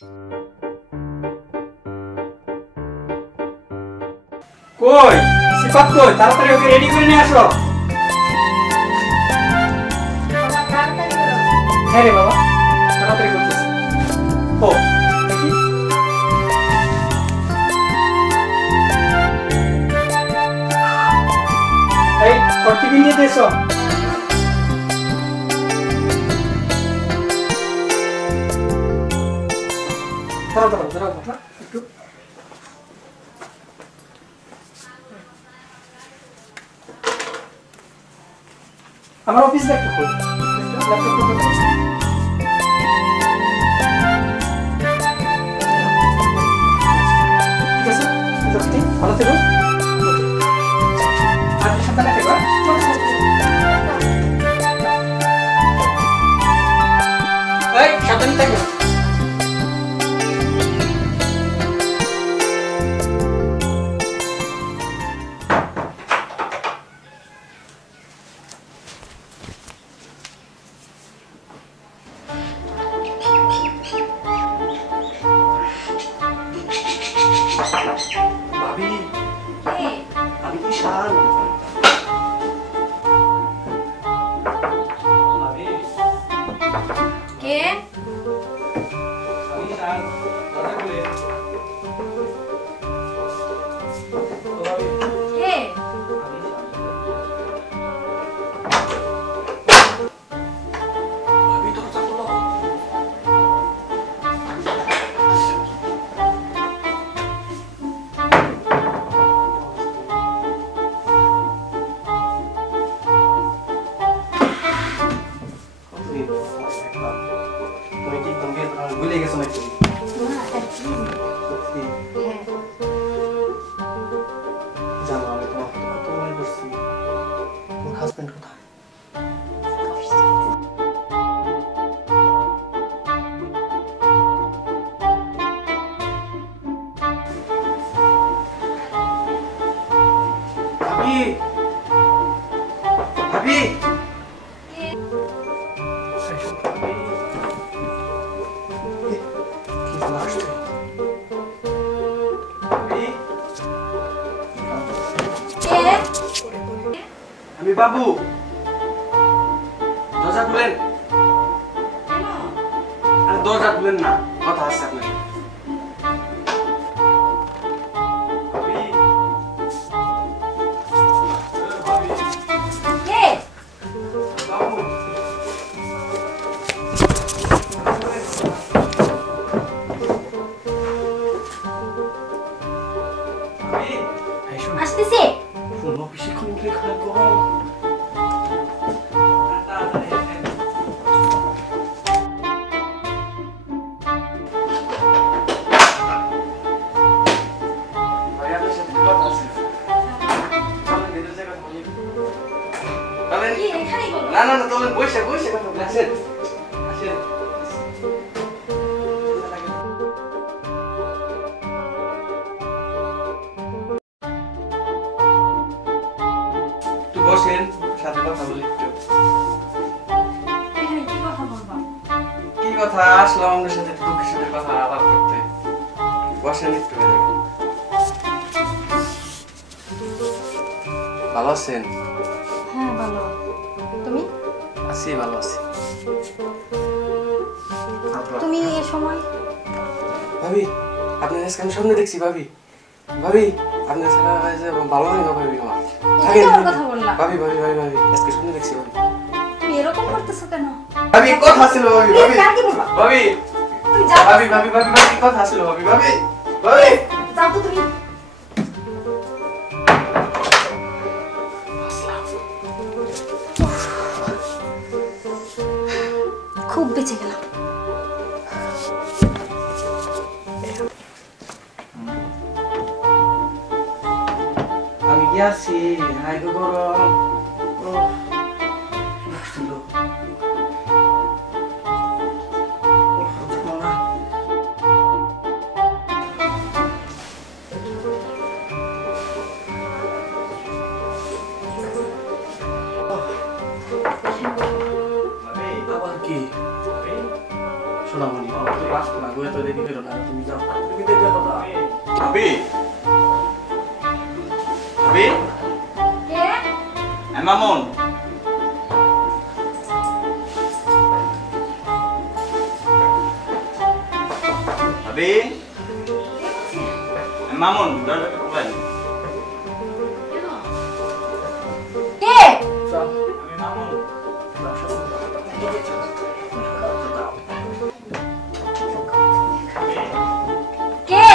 কই সিফাত কই তাড়াতাড়ি ওকে রেডি করে নিয়ে আসো। হ্যাঁ রে বাবা তাড়াতাড়ি করতেছি। ও দেখি এই টিভি নিয়ে এসো। দাঁড়াও একটু আমার অফিস দেখতে কই ল্যাপটপ করতে ঠিক আছে ওকে ভালো থেকো। আর সাথে থেকো এই সাবধানে থেকো। ভাবি আমি কি শান ভাবি কে আমি শান দাদা বলে তো ভাবি কে ভাবি তো কথা বলো। তুমি কি তোমাকে ভুলে গেছো নাকি? সত্যি জানো আমি তোমাকে কত মনে করছি। তোমার হাজবেন্ড কোথায়? ভাবি ভাবি আমি বাবু দরজা খুলেন। আরে দরজা খুলেন না কথা আছে আপনার। আসতেছি শোনো বেশিক্ষণ উঠলে খারাপ করো। না না না তোলেন বসে বসে কথা বলে আসেন আসেন। একটু বসেন সাথে কথা বলি একটু। কি কথা বলবা? কি কথা আসলাম আমাদের সাথে একটু দুঃখের সাথে কথা আলাপ করতে। বসেন একটু। ভালো আছেন? হ্যাঁ ভালো। তুমি? আছি ভালো আছি। তুমি এই সময় ভাবি আপনার আজকে আমি সামনে দেখছি। ভাবি ভাবি আপনার ছাড়া ভালো লাগে না ভাবি আমার। কেমন কথা বললা? ভাবি ভাবি ভাবি ভাবি আজকে সামনে দেখছি। ভাবি তুমি এরকম করতেছো কেন? ভাবি কথা ছিল ভাবি ভাবি কি বলবা? ভাবি তুমি যাও। ভাবি ভাবি ভাবি ভাবি কথা ছিল ভাবি ভাবি ভাবি যাও তো তুমি। খুব বেঁচে গেলাম। আমি গেছি হাই গো গরম। আবার কি সোনামণি তো বাস না গো এত দেরি দেরি করো না, তুমি যাও, তুমি দেরি করো না। ভাবি ভাবি কে? মামুন ভাবি মামুন দরজাটা খোলেন। কে? যাও, আমি মামুন। যাও, শোনো। কে?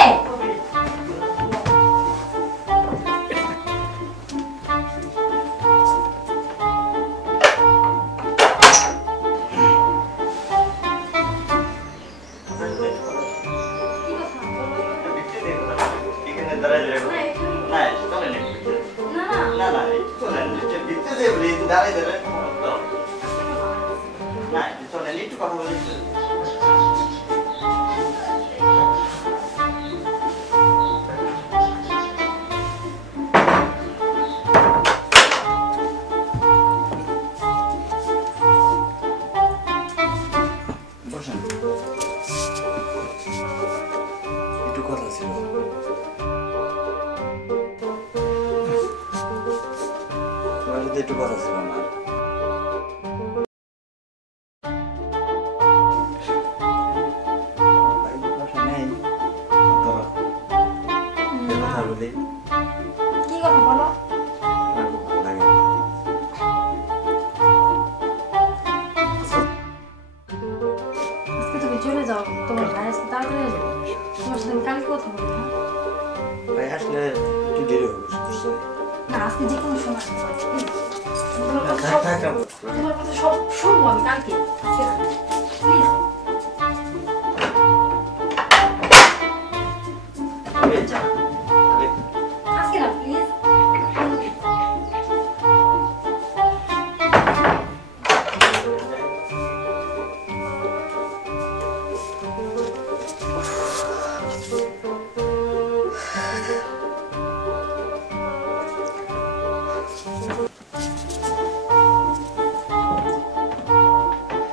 এখানে দাঁড়ায় যাবে না, চলেন একটু। না না চলেন ভিতরে যাবে দাঁড়ায় যাবে না, চলেন একটু কথা বলি। বসেন, একটু কথা ছিল। তোমার সাথে একটু কথা ছিল আমার। ভাই, বাসা নেই? ধরো, এই কথা বলি। কি কথা বলো? আমার খুব ভালো লাগে। আজকে তুমি চলে যাও, তোমার ভাই আজকে তাড়াতাড়ি আসবে। তোমার সাথে আমি কালকে কথা বলবো, হ্যাঁ? ভাই আসলে একটু দেরি হবে, বুঝছো? না, আজকে যে কোনো সময় আসতে পারো, please। তোমার না, কথা থাক, সব- থাক, থাক। তোমার কথা সব শুনবো আমি কালকে, আজকে না। Please। এই যা। এই, আজকে না, please।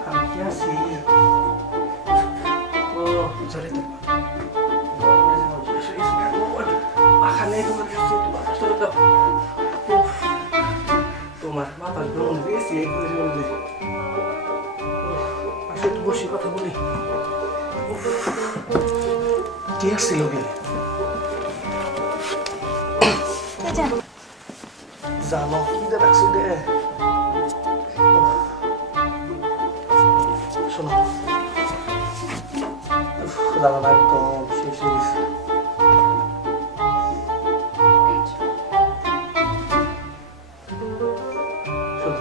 আমি কি আছি? ও, sorry তো। মাথা নেই তোমার কাছে, একটু বাতাস তো দাও। উফ, তোমার মাথা কেমন বেশি এই করে বললে। আসলে একটু বসে কথা বলি। উফ, কে আসছিল গেলে? কে জানো? জানো কি রাখছি রে? উফ, শোনো, উফ, জানো না একদম শেষ হয়ে গেছে। শোনো,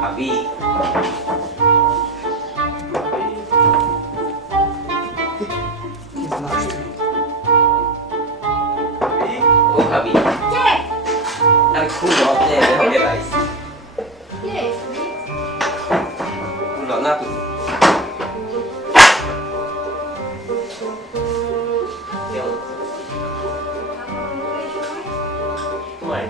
ভাবি কি জানো আসছে? ও ভাবি কে? আমি খুব মজা হবে ভাই কে? খুলো না তুমি কেমন তোমার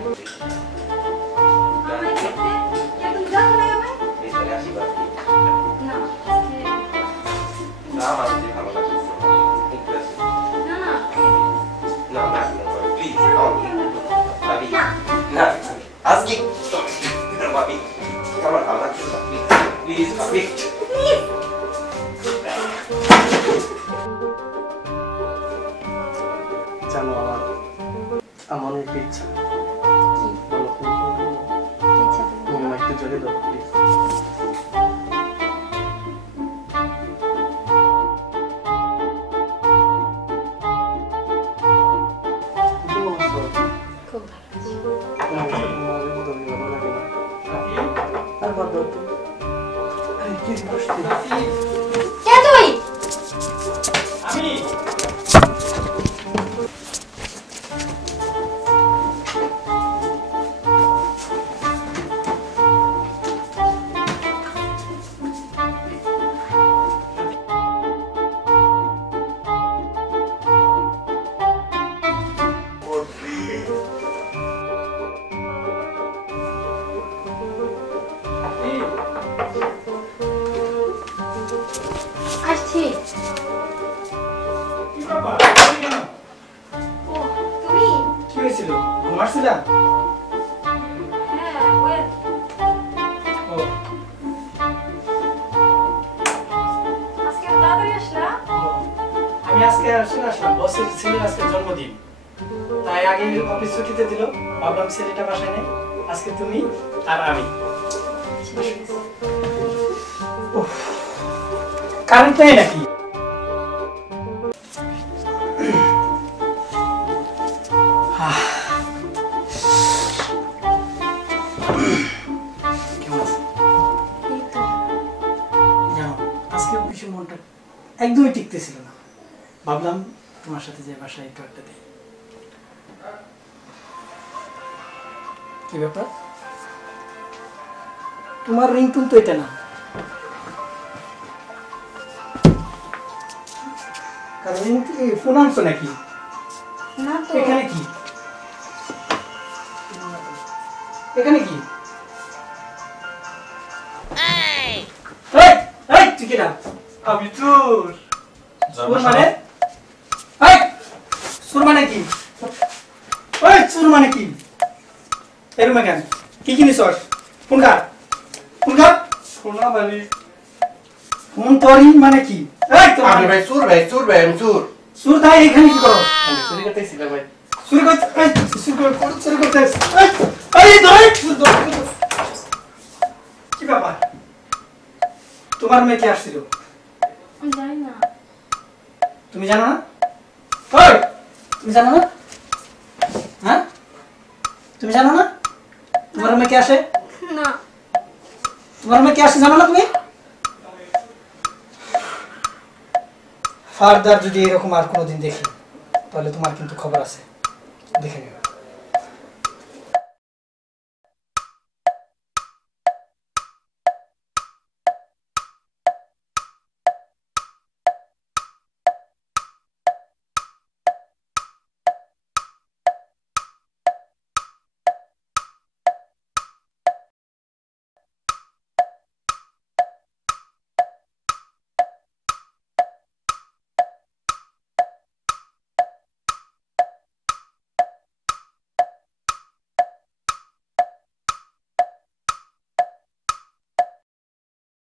আমায় দেখতে? কে তুমি জানো না আমায়? ভিতরে আসি ভাবি না, আজকে না আমার যে ভালো লাগছে একটু আসি না, না, please। না না প্লিজ এরকম কেন করো? ভাবি না। না আজকে ভাবি আমার ভালো লাগছে প্লিজ ভাবি Please। জানো আমার অনেক ইচ্ছা। কি? বলো তুমি কি বলো? কি ইচ্ছা তুমি তুমি বলো? আমাকে একটু জড়িয়ে দাও প্লিজ। কেমন আছো? খুব ভালো আছি। তোমার সাথে আমার একদমই ভালো লাগে না। আর বাদ দাও তো। আরে কি বসতে? কে তুই? আমি মারছিলা? হ্যাঁ ওই ও আজকে তাড়াতাড়ি আসলা? আমি আজকে আসলাম, বসের ছেলের আজকে জন্মদিন, তাই আগে অফিস ছুটিতে দিল, ভাবলাম ছেলেটা বাসায় নেই, আজকে তুমি আর আমি। কারেন্ট নেই নাকি? কেমন আছে? এই তো জানো আজকে অফিসে মনটা একদমই টিকতেছিল না, ভাবলাম তোমার সাথে যে বাসায় একটু একটা দিই। কি ব্যাপার? তোমার রিংটোন তো এটা না। কারণ ফোন আনছো নাকি? না তো এখানে কি? এখানে কি? এই এই তুই কি না? আমি চোর। চোর মানে? এই চোর মানে কি? ওই চোর মানে কি? এরকম কেন? কি কিনিস? ফোন কার? ফোন কার? ফোন মানে ফোন তোরই মানে কি? এই তো আমি ভাই চোর আমি চোর। চোর তাই এখানে কি করো? আমি চুরি করতেছিলাম ভাই। চুরি করতে এই চুরি করতে এই ধরে কি ব্যাপার? তোমার মেয়ে কে আসছিল? আমি জানি না। তুমি জানো না? ওই তুমি জানো না? হ্যাঁ তুমি জানো না তোমার মেয়ে কে আসে? না তোমার মেয়ে কে আসে জানো না তুমি? ফার্দার যদি এরকম আর কোনোদিন দেখি তাহলে তোমার কিন্তু খবর আছে, দেখে নিও।